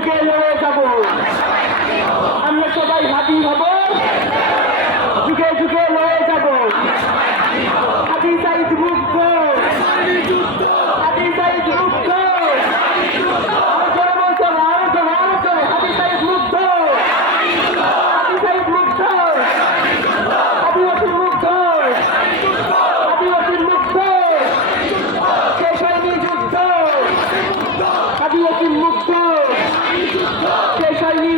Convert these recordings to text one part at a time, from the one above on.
দিকে লড়ে আমরা সবাই হাতি হব। যুগে যুগে লড়ে যাব। হাতি সাইড মুক্ত।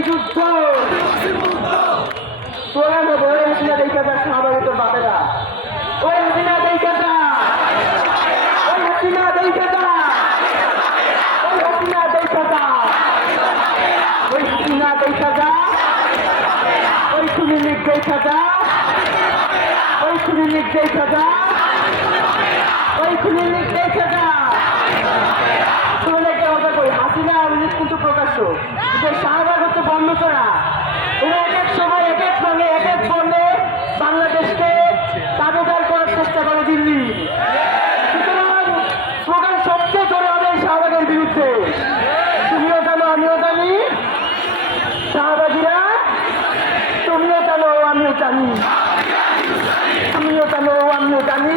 যুদ্ধ পুরানো বই হাসিনা দেখা যায় সাহাবাহিত বাপেরা ওই হাসিনা দেখা যা ওই হাসিনা দেখা যা ওই হাসিনা দেখা যা ওই হাসিনা দেখা যা ওই সুনীল দেখা যা ওই সুনীল দেখা যা ওই সুনীল দেখা যা শুনলে কেউ কই প্রকাশ্য করা। এরা এক এক সময় এক এক সঙ্গে এক এক বলে বাংলাদেশকে তাবেদার করার চেষ্টা করে দিল্লি। সুতরাং স্লোগান সবচেয়ে জোরে এই শাহবাগের বিরুদ্ধে। তুমিও জানো, আমিও জানি। শাহবাগীরা, তুমিও জানো, আমিও জানি। তুমিও জানো, আমিও জানি।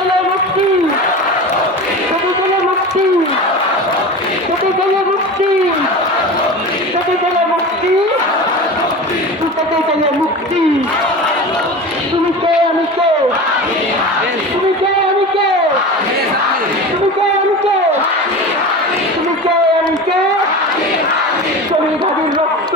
পেতে চাইলে মুক্তি পেতে চাইলে মুক্তি পেতে চাইলে মুক্তি তুমি কে, আমি কে? তুমি কে, আমি কে? তুমি কে, আমি কে? তুমি কে, আমি কে? তুমি হাবির রক্ত।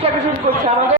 ডিস্ট্রাকশন করছে আমাদের।